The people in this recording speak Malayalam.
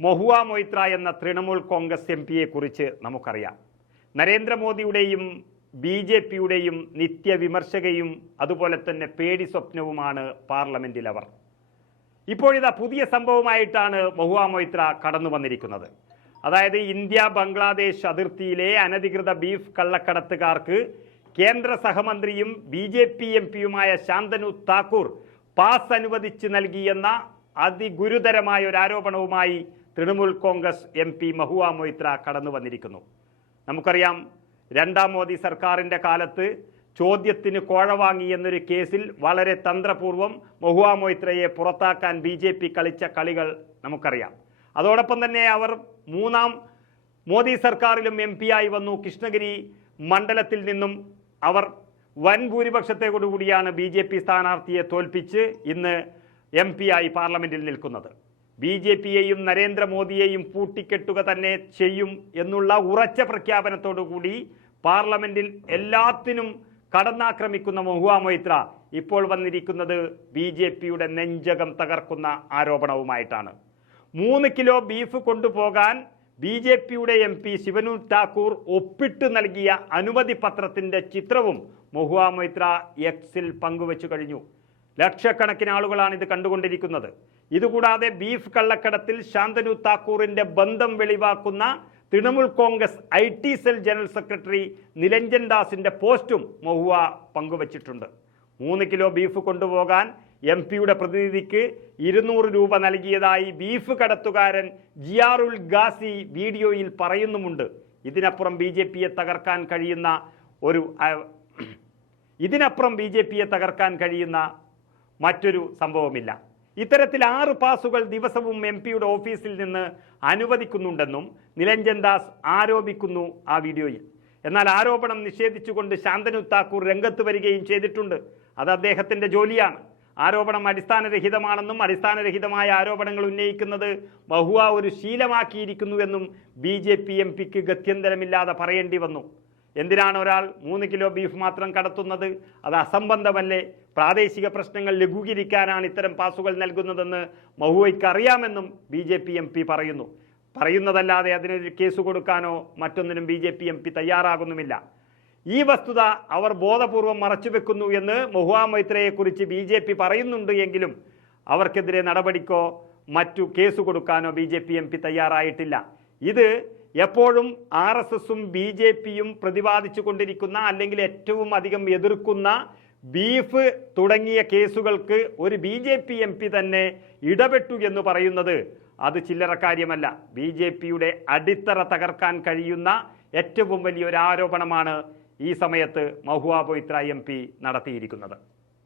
മൊഹുവ മൊയ്ത്ര എന്ന തൃണമൂൽ കോൺഗ്രസ് എം പിയെ കുറിച്ച് നമുക്കറിയാം. നരേന്ദ്രമോദിയുടെയും ബി ജെ പിയുടെയും നിത്യവിമർശകയും അതുപോലെ തന്നെ പേടി സ്വപ്നവുമാണ് പാർലമെന്റിൽ അവർ ഇപ്പോഴിതാ പുതിയ സംഭവമായിട്ടാണ് മഹുവ മൊയ്ത്ര കടന്നു വന്നിരിക്കുന്നത്. അതായത് ഇന്ത്യ ബംഗ്ലാദേശ് അതിർത്തിയിലെ അനധികൃത ബീഫ് കള്ളക്കടത്തുകാർക്ക് കേന്ദ്ര സഹമന്ത്രിയും ബി ജെ പി എം പിയുമായ ശാന്തനു താക്കൂർ പാസ് അനുവദിച്ച് നൽകിയെന്ന അതിഗുരുതരമായ ഒരു ആരോപണവുമായി തൃണമൂൽ കോൺഗ്രസ് എം പി മഹുവ മൊയ്ത്ര കടന്നു വന്നിരിക്കുന്നു. നമുക്കറിയാം രണ്ടാം മോദി സർക്കാരിന്റെ കാലത്ത് ചോദ്യത്തിന് കോഴ വാങ്ങി എന്നൊരു കേസിൽ വളരെ തന്ത്രപൂർവം മഹുവ മൊയ്ത്രയെ പുറത്താക്കാൻ ബി ജെ പി കളിച്ച കളികൾ നമുക്കറിയാം. അതോടൊപ്പം തന്നെ അവർ മൂന്നാം മോദി സർക്കാരിലും എം ആയി വന്നു. കൃഷ്ണഗിരി മണ്ഡലത്തിൽ നിന്നും അവർ വൻ ഭൂരിപക്ഷത്തോടുകൂടിയാണ് ബി ജെ പി സ്ഥാനാർത്ഥിയെ തോൽപ്പിച്ച് ഇന്ന് എം ആയി പാർലമെന്റിൽ നിൽക്കുന്നത്. ബി ജെ പിയെയും നരേന്ദ്രമോദിയെയും പൂട്ടിക്കെട്ടുക തന്നെ ചെയ്യും എന്നുള്ള ഉറച്ച പ്രഖ്യാപനത്തോടുകൂടി പാർലമെന്റിൽ എല്ലാത്തിനും കടന്നാക്രമിക്കുന്ന മഹുവ മൊയ്ത്ര ഇപ്പോൾ വന്നിരിക്കുന്നത് ബി ജെ പിയുടെ നെഞ്ചകം തകർക്കുന്ന ആരോപണവുമായിട്ടാണ്. മൂന്ന് കിലോ ബീഫ് കൊണ്ടുപോകാൻ ബി ജെ പിയുടെ എം പി ശിവനു താക്കൂർ ഒപ്പിട്ട് നൽകിയ അനുമതി പത്രത്തിന്റെ ചിത്രവും മൊഹുവ മൊയ്ത്ര എക്സിൽ പങ്കുവച്ചു കഴിഞ്ഞു. ലക്ഷക്കണക്കിന് ആളുകളാണ് ഇത് കണ്ടുകൊണ്ടിരിക്കുന്നത്. ഇതുകൂടാതെ ബീഫ് കള്ളക്കടത്തിൽ ശാന്തനു താക്കൂറിന്റെ ബന്ധം വെളിവാക്കുന്ന Trinamool Congress I T cell general secretary Nilanjan ദാസിന്റെ പോസ്റ്റും മഹുവ പങ്കുവച്ചിട്ടുണ്ട്. മൂന്ന് കിലോ ബീഫ് കൊണ്ടുപോകാൻ എം പിയുടെ പ്രതിനിധിക്ക് ഇരുന്നൂറ് രൂപ നൽകിയതായി ബീഫ് കടത്തുകാരൻ ജിയാറുൽ ഗാസി വീഡിയോയിൽ പറയുന്നുമുണ്ട്. ഇതിനപ്പുറം ബി ജെ പിയെ തകർക്കാൻ കഴിയുന്ന ഒരു ഇതിനപ്പുറം ബി ജെ പിയെ തകർക്കാൻ കഴിയുന്ന മറ്റൊരു സംഭവമില്ല ഇത്തരത്തിൽ ആറ് പാസുകൾ ദിവസവും എം പിയുടെ ഓഫീസിൽ നിന്ന് അനുവദിക്കുന്നുണ്ടെന്നും നിലഞ്ജൻ ദാസ് ആരോപിക്കുന്നു ആ വീഡിയോയിൽ. എന്നാൽ ആരോപണം നിഷേധിച്ചുകൊണ്ട് ശാന്തനു താക്കൂർ രംഗത്ത് വരികയും ചെയ്തിട്ടുണ്ട്. അത് അദ്ദേഹത്തിന്റെ ജോലിയാണ്. ആരോപണം അടിസ്ഥാനരഹിതമാണെന്നും അടിസ്ഥാനരഹിതമായ ആരോപണങ്ങൾ ഉന്നയിക്കുന്നത് ബഹുവ ഒരു ശീലമാക്കിയിരിക്കുന്നുവെന്നും ബി ജെ പി എം പിക്ക് ഗത്യന്തരമില്ലാതെ പറയേണ്ടി വന്നു. എന്തിനാണ് ഒരാൾ മൂന്ന് കിലോ ബീഫ് മാത്രം കടത്തുന്നത്? അത് അസംബന്ധമല്ലേ? പ്രാദേശിക പ്രശ്നങ്ങൾ ലഘൂകരിക്കാനാണ് ഇത്തരം പാസുകൾ നൽകുന്നതെന്ന് മഹുവയ്ക്ക് അറിയാമെന്നും B J P M P പറയുന്നു. പറയുന്നതല്ലാതെ അതിനൊരു കേസ് കൊടുക്കാനോ മറ്റൊന്നിനും B J P M P തയ്യാറാകുന്നുമില്ല. ഈ വസ്തുത അവർ ബോധപൂർവം മറച്ചുവെക്കുന്നു എന്ന് മഹുവ മൈത്രയെക്കുറിച്ച് ബി ജെ പി പറയുന്നുണ്ട് എങ്കിലും അവർക്കെതിരെ നടപടിക്കോ മറ്റു കേസ് കൊടുക്കാനോ B J P M P തയ്യാറായിട്ടില്ല. ഇത് എപ്പോഴും ആർ എസ് എസും ബി ജെ പിയും പ്രതിപാദിച്ചു കൊണ്ടിരിക്കുന്ന അല്ലെങ്കിൽ ഏറ്റവും അധികം എതിർക്കുന്ന ബീഫ് തുടങ്ങിയ കേസുകൾക്ക് ഒരു B J P M P തന്നെ ഇടപെട്ടു എന്ന് പറയുന്നത് അത് ചില്ലറ കാര്യമല്ല. ബി ജെ പിയുടെ അടിത്തറ തകർക്കാൻ കഴിയുന്ന ഏറ്റവും വലിയൊരു ആരോപണമാണ് ഈ സമയത്ത് മഹുവ പൊയ്ത്ര എം പി നടത്തിയിരിക്കുന്നത്.